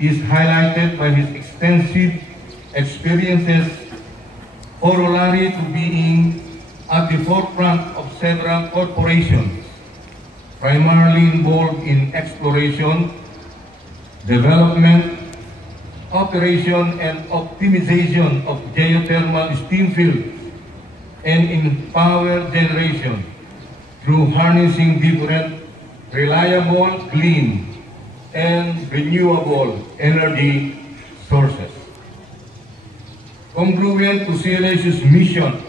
is highlighted by his extensive experiences, corollary to being at the forefront of several corporations, primarily involved in exploration, development, operation, and optimization of geothermal steam fields, and in power generation through harnessing different reliable, clean, and renewable energy sources. Congruent to CLSU's mission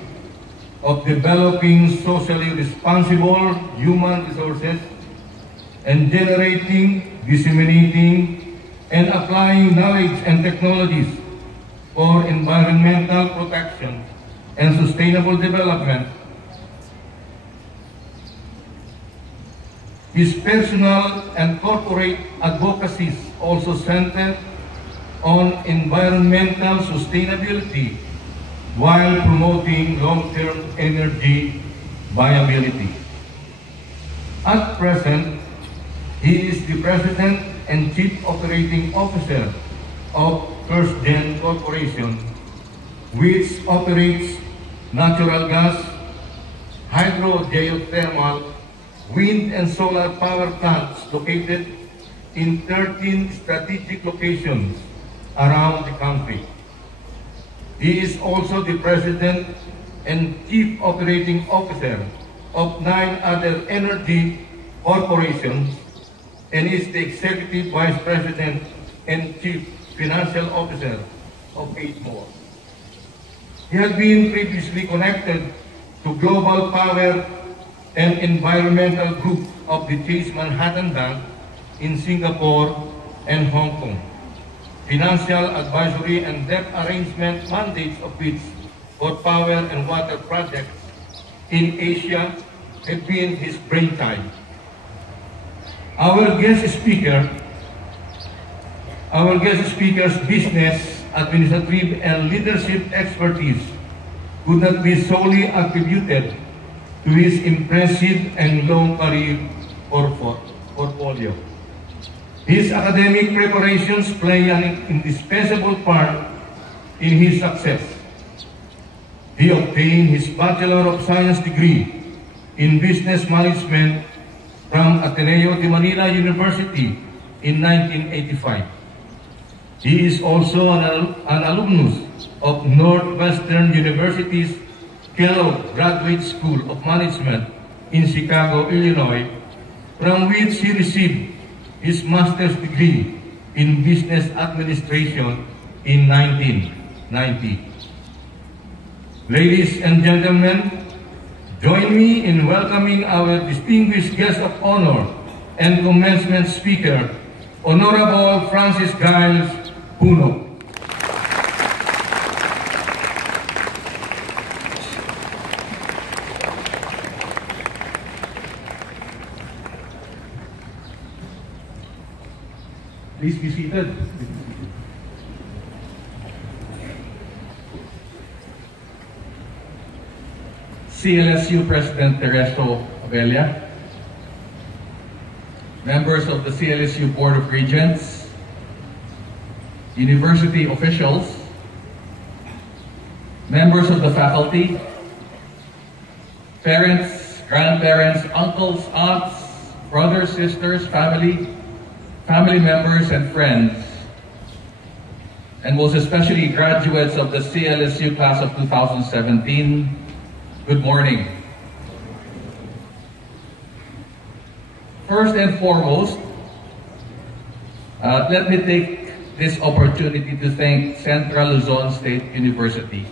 of developing socially responsible human resources and generating, disseminating, and applying knowledge and technologies for environmental protection and sustainable development, his personal and corporate advocacies also center on environmental sustainability while promoting long-term energy viability. At present, he is the President and Chief Operating Officer of First Gen Corporation, which operates natural gas, hydro, geothermal, wind and solar power plants located in 13 strategic locations around the country. He is also the President and Chief Operating Officer of 9 other energy corporations and is the Executive Vice President and Chief Financial Officer of 8 more. He had been previously connected to Global Power and Environmental Group of the Chase Manhattan Bank in Singapore and Hong Kong. Financial advisory and debt arrangement mandates of which for power and water projects in Asia have been his brainchild. Our guest speaker's business, administrative, and leadership expertise could not be solely attributed to his impressive and long career portfolio. His academic preparations play an indispensable part in his success. He obtained his Bachelor of Science degree in Business Management from Ateneo de Manila University in 1985. He is also an alumnus of Northwestern University's Kellogg Graduate School of Management in Chicago, Illinois, from which he received his master's degree in business administration in 1990. Ladies and gentlemen, join me in welcoming our distinguished guest of honor and commencement speaker, Honorable Francis Giles Puno. Please be seated. CLSU President Tereso Abella, members of the CLSU Board of Regents, university officials, members of the faculty, parents, grandparents, uncles, aunts, brothers, sisters, family members, and friends, and most especially graduates of the CLSU class of 2017, good morning. First and foremost, let me take this opportunity to thank Central Luzon State University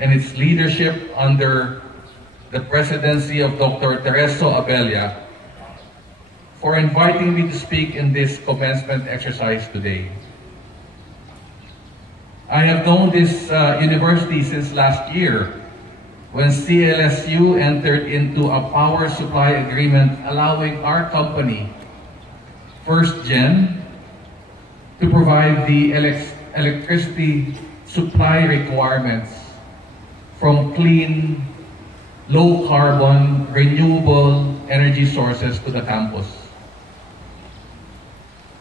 and its leadership under the presidency of Dr. Tereso Abella for inviting me to speak in this commencement exercise today. I have known this university since last year when CLSU entered into a power supply agreement allowing our company, First Gen, to provide the electricity supply requirements from clean, low-carbon, renewable energy sources to the campus.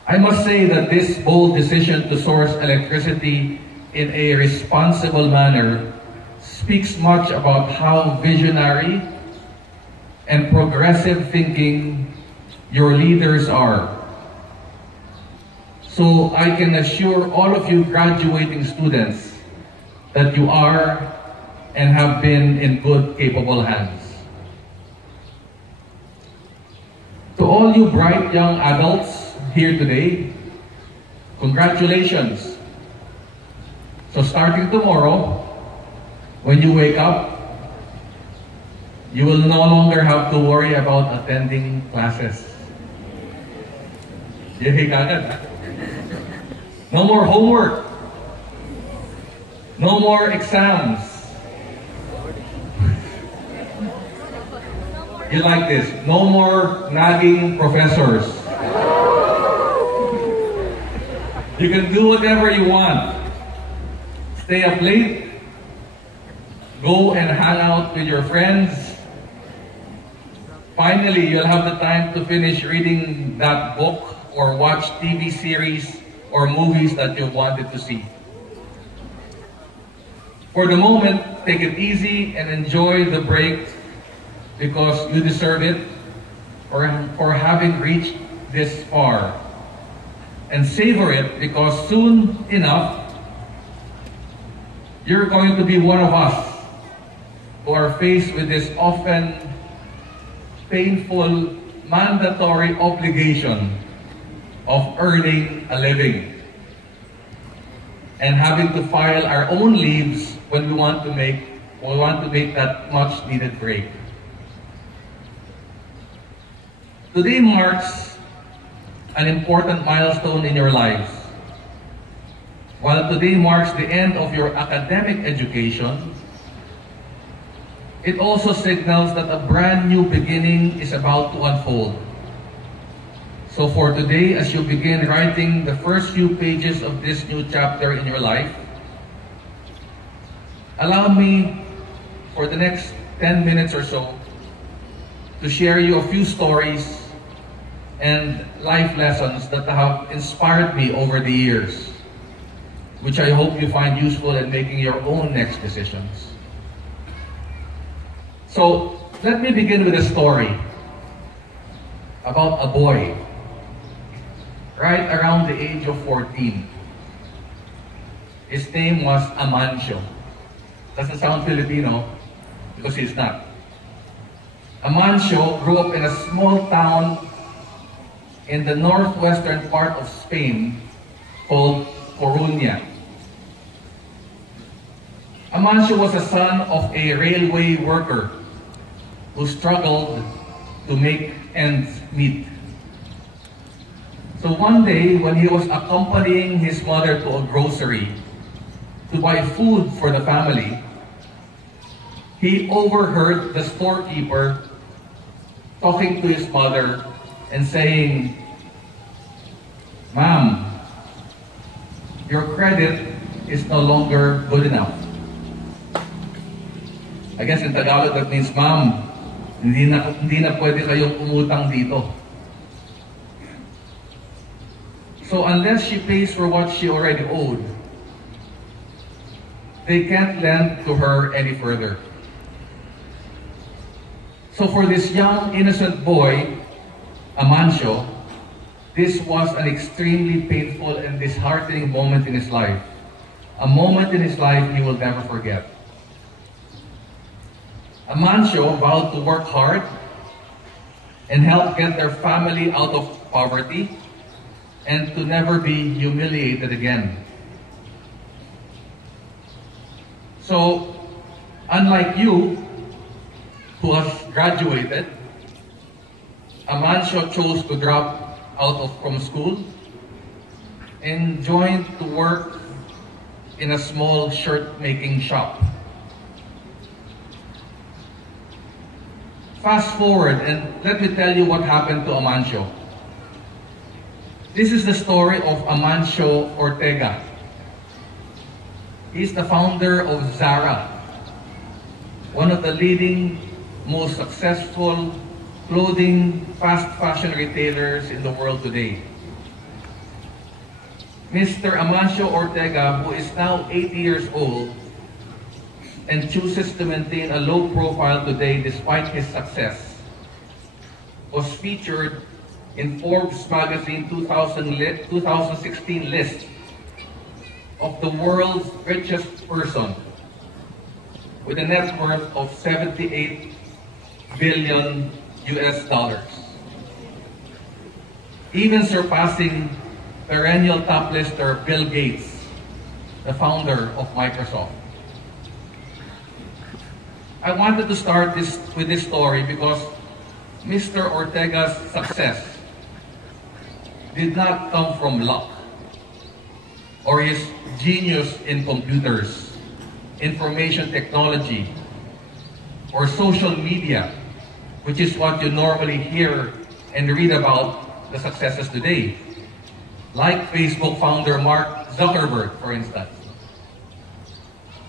I must say that this bold decision to source electricity in a responsible manner speaks much about how visionary and progressive thinking your leaders are. So I can assure all of you graduating students that you are and have been in good, capable hands. To all you bright young adults here today, congratulations. So starting tomorrow, when you wake up, you will no longer have to worry about attending classes. Yay, kagad. No more homework. No more exams. You like this? No more nagging professors. You can do whatever you want. Stay up late. Go and hang out with your friends. Finally, you'll have the time to finish reading that book or watch TV series or movies that you wanted to see. For the moment, take it easy and enjoy the break because you deserve it for having reached this far. And savor it because soon enough, you're going to be one of us who are faced with this often painful, mandatory obligation of earning a living and having to file our own leaves when we want to make that much needed break. Today marks an important milestone in your lives. While today marks the end of your academic education, it also signals that a brand new beginning is about to unfold. So for today, as you begin writing the first few pages of this new chapter in your life, allow me, for the next 10 minutes or so, to share you a few stories and life lessons that have inspired me over the years, which I hope you find useful in making your own next decisions. So, let me begin with a story about a boy right around the age of 14. His name was Amancio. Doesn't sound Filipino because he's not. Amancio grew up in a small town in the northwestern part of Spain called Coruña. Amancio was a son of a railway worker who struggled to make ends meet. So one day, when he was accompanying his mother to a grocery to buy food for the family, he overheard the storekeeper talking to his mother and saying, "Ma'am, your credit is no longer good enough." I guess in Tagalog that means, "Ma'am, hindi na pwede kayong umutang dito. So unless she pays for what she already owed, they can't lend to her any further." So for this young, innocent boy, Amancio, this was an extremely painful and disheartening moment in his life. A moment in his life he will never forget. Amancio vowed to work hard and help get their family out of poverty and to never be humiliated again. So, unlike you, who has graduated, Amancio chose to drop out from school and joined to work in a small shirt-making shop. Fast forward, and let me tell you what happened to Amancio. This is the story of Amancio Ortega. He's the founder of Zara, one of the leading, most successful clothing fast fashion retailers in the world today. Mr. Amancio Ortega, who is now 80 years old and chooses to maintain a low profile today despite his success, was featured in Forbes magazine 2016 list of the world's richest person with a net worth of 78 billion US dollars, even surpassing perennial top lister Bill Gates, the founder of Microsoft. I wanted to start with this story because Mr. Ortega's success did not come from luck or his genius in computers, information technology, or social media, which is what you normally hear and read about the successes today, like Facebook founder Mark Zuckerberg, for instance.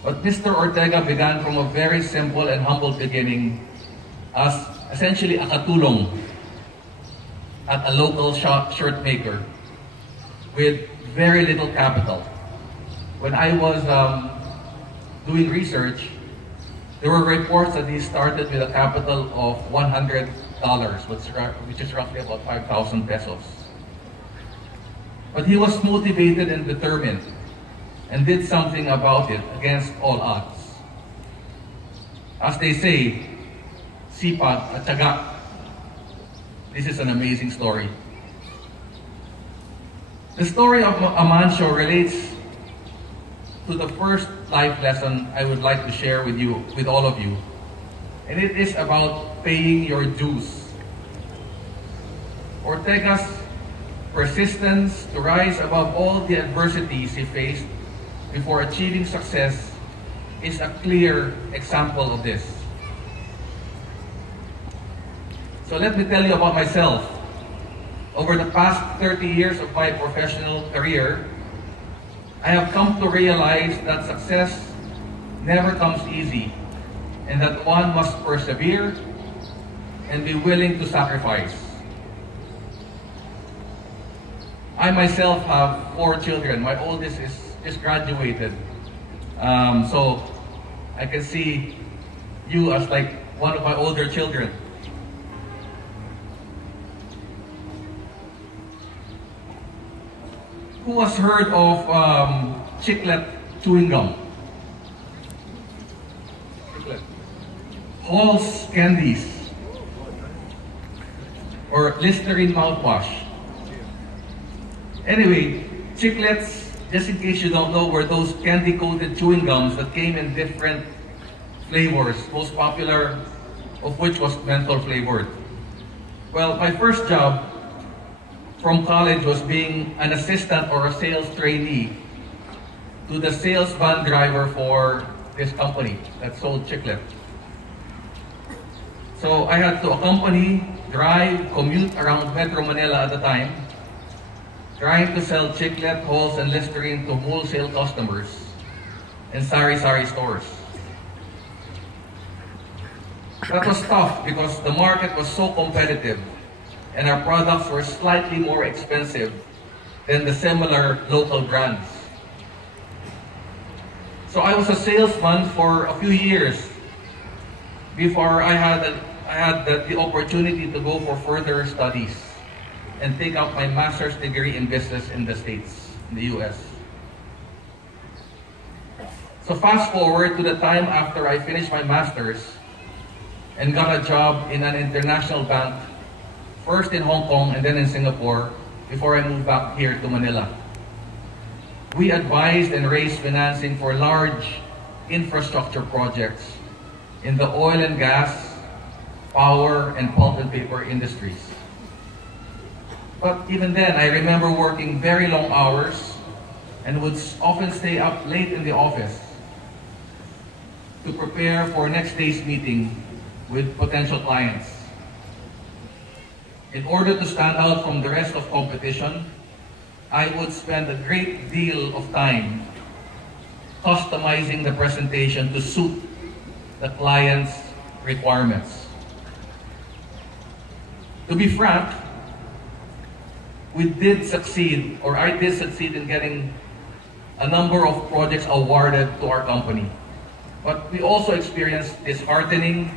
But Mr. Ortega began from a very simple and humble beginning as essentially a katulong at a local shirt maker with very little capital. When I was doing research, there were reports that he started with a capital of $100, which is roughly about 5,000 pesos. But he was motivated and determined and did something about it against all odds. As they say, sipag at tiyaga. This is an amazing story. The story of Amancio relates to the first life lesson I would like to share with all of you. And it is about paying your dues. Ortega's persistence to rise above all the adversities he faced before achieving success is a clear example of this. So let me tell you about myself. Over the past 30 years of my professional career, I have come to realize that success never comes easy and that one must persevere and be willing to sacrifice. I myself have 4 children. My oldest is just graduated. So I can see you as like one of my older children. Who has heard of chiclet chewing gum? Chiclet. Halls candies. Or Listerine mouthwash. Anyway, chiclets, just in case you don't know, were those candy-coated chewing gums that came in different flavors, most popular of which was menthol flavored. Well, my first job from college was being an assistant or a sales trainee to the sales van driver for this company that sold chiclet. So I had to accompany, drive, commute around Metro Manila at the time, trying to sell chiclet, Halls, and Listerine to wholesale customers and sari-sari stores. That was tough because the market was so competitive and our products were slightly more expensive than the similar local brands. So I was a salesman for a few years before I had the opportunity to go for further studies and take up my master's degree in business in the States, in the US. So fast forward to the time after I finished my master's and got a job in an international bank, first in Hong Kong and then in Singapore, before I moved back here to Manila. We advised and raised financing for large infrastructure projects in the oil and gas, power, and pulp and paper industries. But even then, I remember working very long hours and would often stay up late in the office to prepare for next day's meeting with potential clients. In order to stand out from the rest of competition, I would spend a great deal of time customizing the presentation to suit the client's requirements. To be frank, we did succeed, or I did succeed in getting a number of projects awarded to our company. But we also experienced disheartening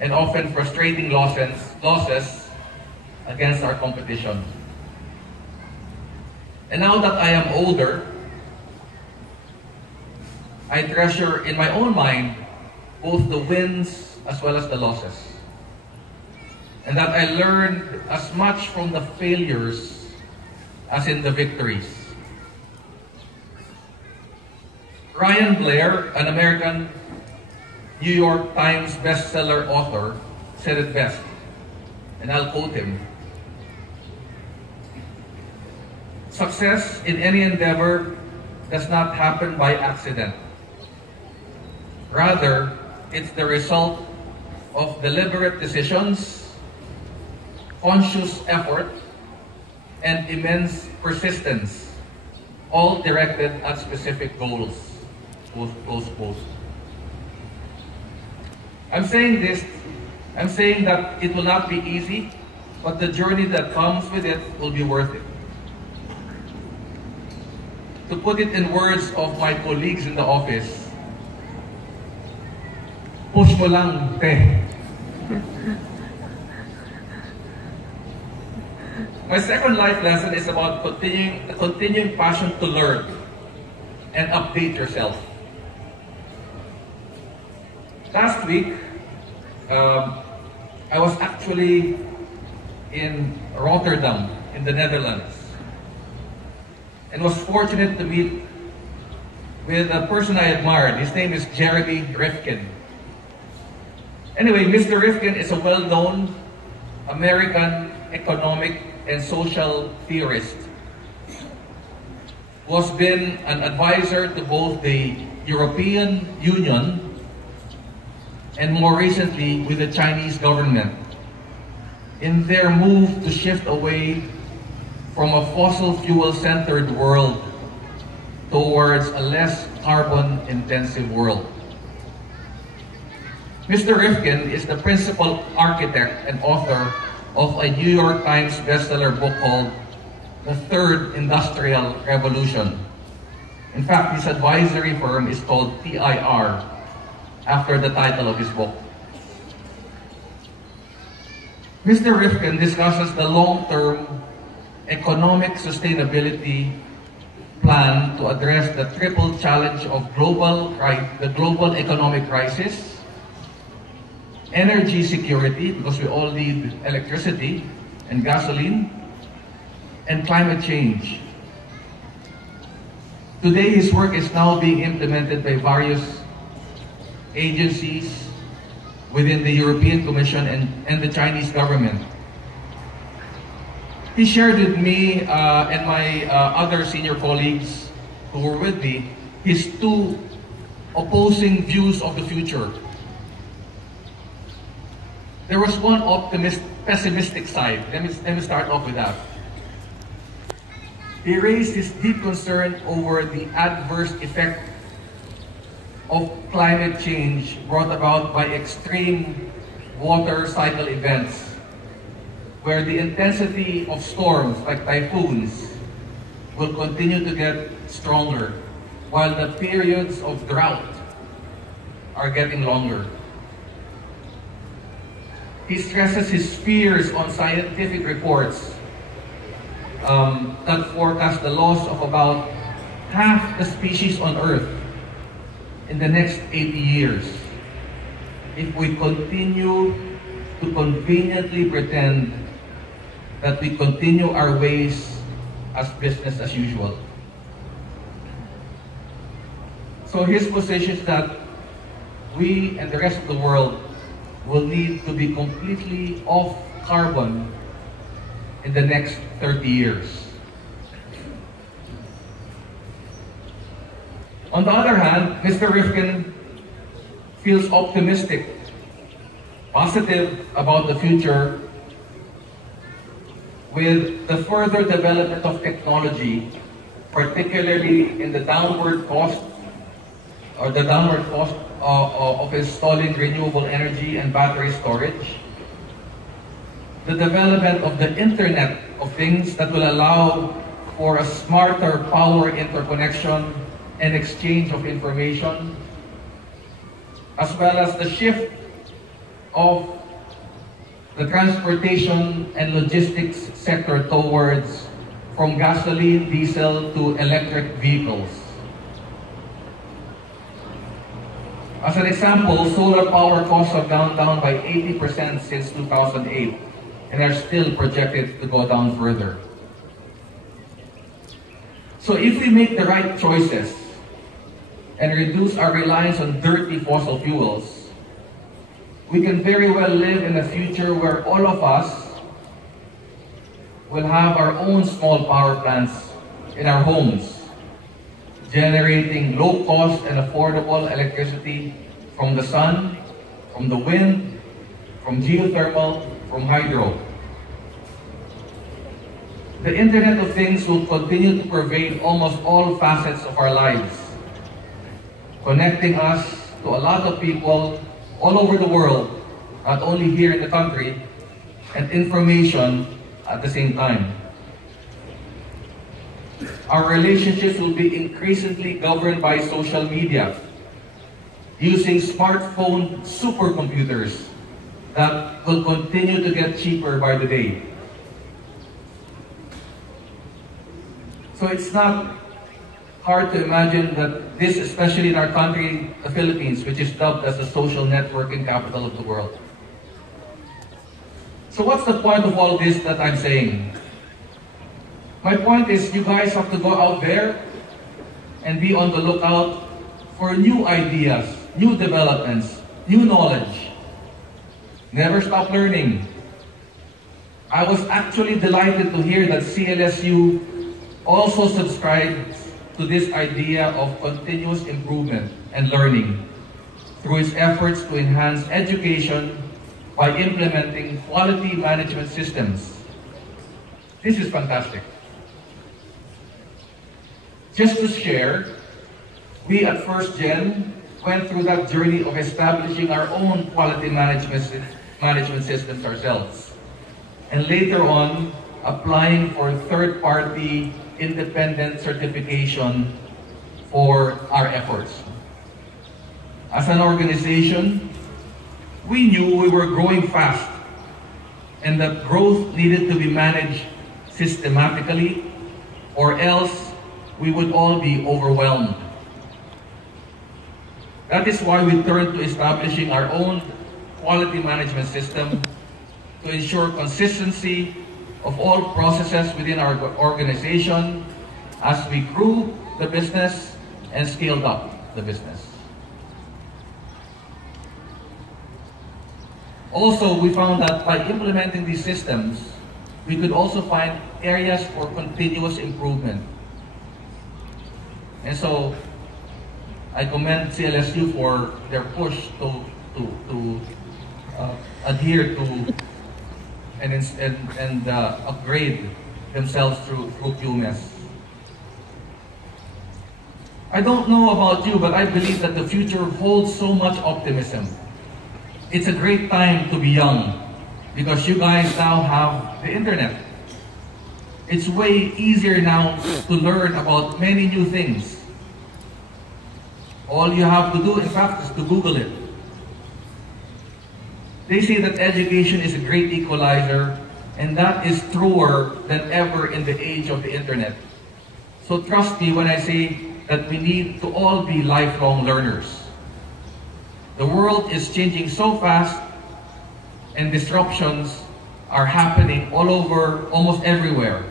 and often frustrating losses against our competition. And now that I am older, I treasure in my own mind both the wins as well as the losses. And that I learned as much from the failures as in the victories. Ryan Blair, an American New York Times bestseller author, said it best, and I'll quote him. Success in any endeavor does not happen by accident. Rather, it's the result of deliberate decisions, conscious effort, and immense persistence, all directed at specific goals. Close quote. I'm saying that it will not be easy, but the journey that comes with it will be worth it. To put it in words of my colleagues in the office, push mo lang, te. My second life lesson is about continuing passion to learn and update yourself. Last week, I was actually in Rotterdam, in the Netherlands, and was fortunate to meet with a person I admired. His name is Jeremy Rifkin. Anyway, Mr. Rifkin is a well-known American economic and social theorist who has been an advisor to both the European Union and more recently with the Chinese government in their move to shift away from a fossil fuel-centered world towards a less carbon-intensive world. Mr. Rifkin is the principal architect and author of a New York Times bestseller book called The Third Industrial Revolution. In fact, his advisory firm is called TIR, after the title of his book. Mr. Rifkin discusses the long-term economic sustainability plan to address the triple challenge of the global economic crisis, energy security, because we all need electricity and gasoline, and climate change. Today, his work is now being implemented by various agencies within the European Commission and the Chinese government. He shared with me and my other senior colleagues who were with me his two opposing views of the future. There was one pessimistic side. Let me start off with that. He raised his deep concern over the adverse effect of climate change brought about by extreme water cycle events, where the intensity of storms like typhoons will continue to get stronger, while the periods of drought are getting longer. He stresses his fears on scientific reports that forecast the loss of about half the species on Earth in the next 80 years if we continue to conveniently pretend that we continue our ways as business as usual. So his position is that we and the rest of the world will need to be completely off carbon in the next 30 years. On the other hand, Mr. Rifkin feels optimistic, positive about the future with the further development of technology, particularly in the downward cost of installing renewable energy and battery storage, the development of the internet of Things that will allow for a smarter power interconnection and exchange of information, as well as the shift of the transportation and logistics sector towards from gasoline, diesel to electric vehicles. As an example, solar power costs have gone down by 80% since 2008 and are still projected to go down further. So if we make the right choices and reduce our reliance on dirty fossil fuels, we can very well live in a future where all of us will have our own small power plants in our homes, generating low-cost and affordable electricity from the sun, from the wind, from geothermal, from hydro. The Internet of Things will continue to pervade almost all facets of our lives, connecting us to a lot of people all over the world, not only here in the country, and information at the same time. Our relationships will be increasingly governed by social media, using smartphone supercomputers that will continue to get cheaper by the day. So it's not hard to imagine that this, especially in our country, the Philippines, which is dubbed as the social networking capital of the world. So what's the point of all this that I'm saying? My point is you guys have to go out there and be on the lookout for new ideas, new developments, new knowledge. Never stop learning. I was actually delighted to hear that CLSU also subscribes to this idea of continuous improvement and learning through its efforts to enhance education by implementing quality management systems. This is fantastic. Just to share, we at First Gen went through that journey of establishing our own quality management systems ourselves, and later on applying for third-party independent certification for our efforts. As an organization, we knew we were growing fast and that growth needed to be managed systematically, or else we would all be overwhelmed. That is why we turned to establishing our own quality management system to ensure consistency of all processes within our organization as we grew the business and scaled up the business. Also, we found that by implementing these systems, we could also find areas for continuous improvement. And so, I commend CLSU for their push to adhere to and upgrade themselves through QMS. I don't know about you, but I believe that the future holds so much optimism. It's a great time to be young because you guys now have the internet. It's way easier now to learn about many new things. All you have to do, in fact, is to Google it. They say that education is a great equalizer, and that is truer than ever in the age of the internet. So trust me when I say that we need to all be lifelong learners. The world is changing so fast, and disruptions are happening all over, almost everywhere.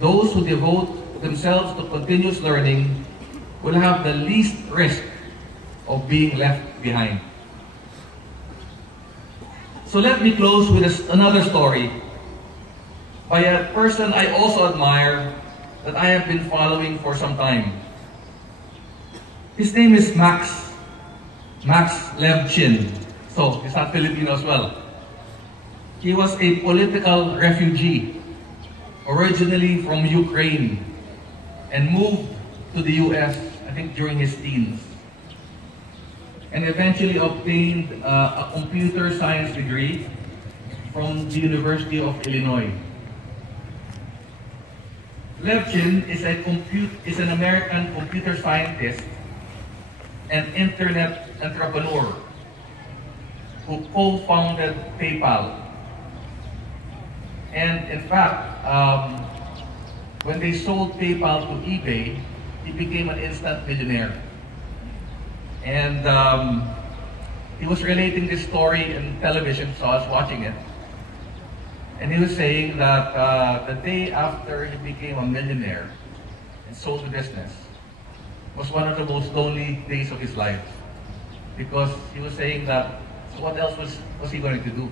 Those who devote themselves to continuous learning will have the least risk of being left behind. So let me close with another story by a person I also admire that I have been following for some time. His name is Max Levchin. So, he's not Filipino as well. He was a political refugee, originally from Ukraine, and moved to the US, I think during his teens, and eventually obtained a computer science degree from the University of Illinois. Levchin is an American computer scientist and internet entrepreneur who co-founded PayPal. And in fact, when they sold PayPal to eBay, he became an instant millionaire. And he was relating this story in television, so I was watching it. And he was saying that the day after he became a millionaire and sold the business was one of the most lonely days of his life. Because he was saying that, so what else was he going to do?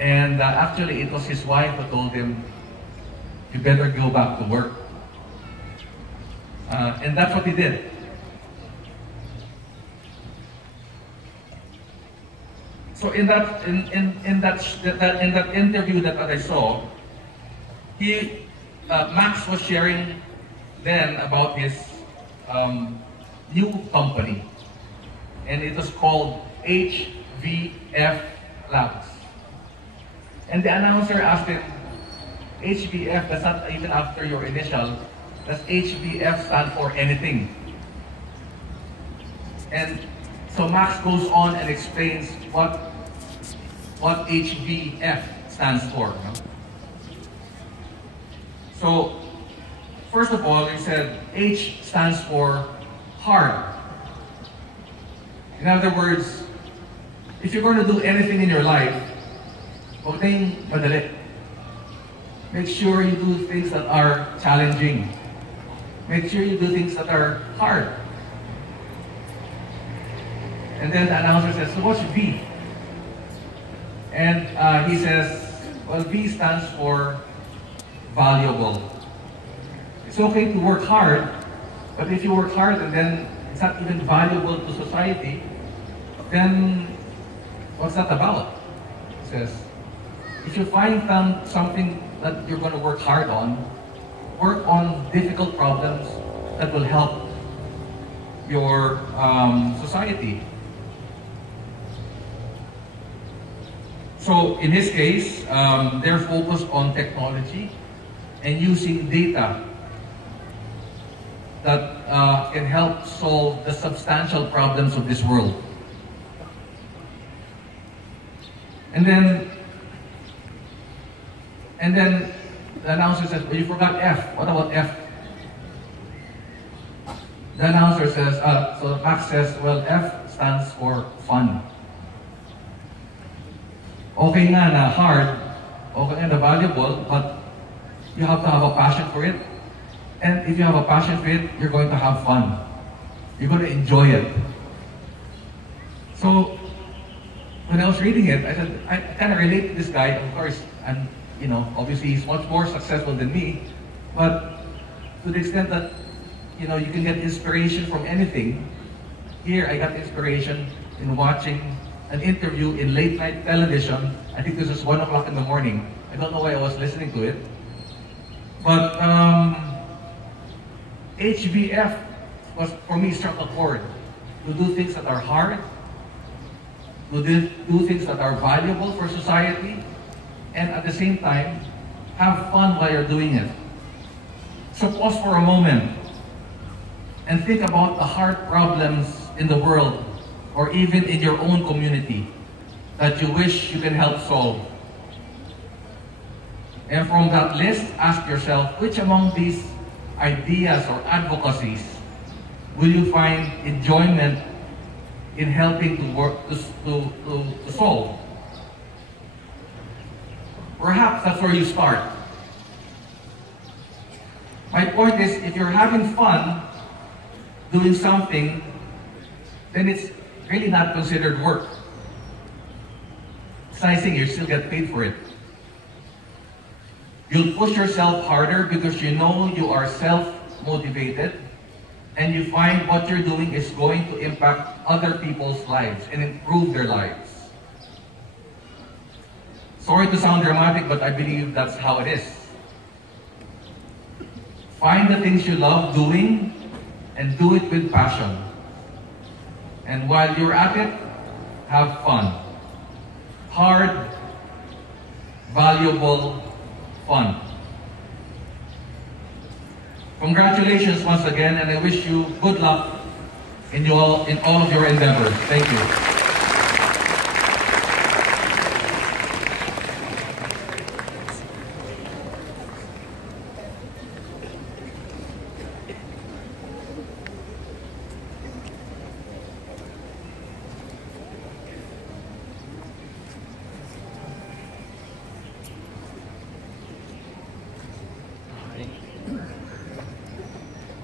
And actually, it was his wife who told him, you better go back to work. And that's what he did. So in that interview that I saw, Max was sharing then about his new company, and it was called HVF Labs. And the announcer asked him, HVF, that's not even after your initial, does HVF stand for anything? And so Max goes on and explains what HVF stands for. No? So, first of all, he said H stands for hard. In other words, if you're going to do anything in your life, huwag tayong madali. Make sure you do things that are challenging. Make sure you do things that are hard. And then the announcer says, so what's V? And he says, well, V stands for valuable. It's okay to work hard, but if you work hard and then it's not even valuable to society, then what's that about? He says, if you find something that you're going to work hard on difficult problems that will help your society. So in his case, they're focused on technology and using data that can help solve the substantial problems of this world. And then the announcer says, well, you forgot F. What about F? The announcer says, so Max says, well, F stands for fun. Okay nga na hard, okay nga na valuable, but you have to have a passion for it. And if you have a passion for it, you're going to have fun. You're going to enjoy it. So, when I was reading it, I said, I kind of relate to this guy. Of course, and obviously he's much more successful than me, but to the extent that, you can get inspiration from anything. Here, I got inspiration in watching an interview in late night television. I think this was 1 o'clock in the morning. I don't know why I was listening to it. But HVF was, for me, struck a chord. To do things that are hard, to do things that are valuable for society, and at the same time, have fun while you're doing it. So pause for a moment and think about the hard problems in the world or even in your own community that you wish you can help solve. And from that list, ask yourself, which among these ideas or advocacies will you find enjoyment in helping to solve? Perhaps that's where you start. My point is, if you're having fun doing something, then it's really not considered work. It's nice thing, you still get paid for it. You'll push yourself harder because you know you are self-motivated and you find what you're doing is going to impact other people's lives and improve their lives. Sorry to sound dramatic, but I believe that's how it is. Find the things you love doing and do it with passion. And while you're at it, have fun. Hard, valuable fun. Congratulations once again, and I wish you good luck in all of your endeavors. Thank you.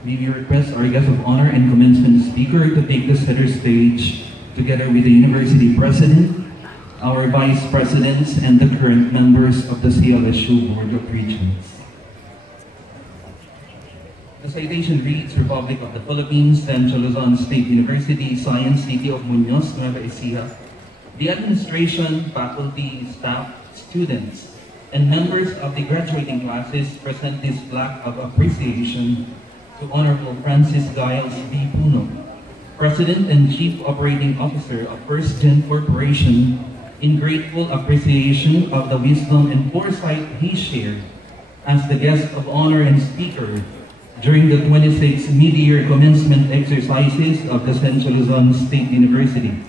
May we request our guest of honor and commencement speaker to take the center stage together with the university president, our vice presidents, and the current members of the CLSU Board of Regents. The citation reads, Republic of the Philippines, Central Luzon State University, Science City of Muñoz, Nueva Ecija. The administration, faculty, staff, students, and members of the graduating classes present this plaque of appreciation to Honorable Francis Giles B. Puno, President and Chief Operating Officer of First Gen Corporation, in grateful appreciation of the wisdom and foresight he shared as the guest of honor and speaker during the 26th mid-year commencement exercises of the Central Luzon State University,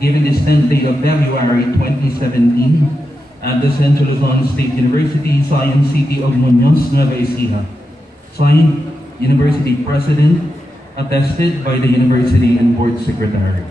given this 10th day of February 2017 at the Central Luzon State University, Science City of Muñoz, Nueva Ecija. Signed, University President, attested by the University and Board Secretary.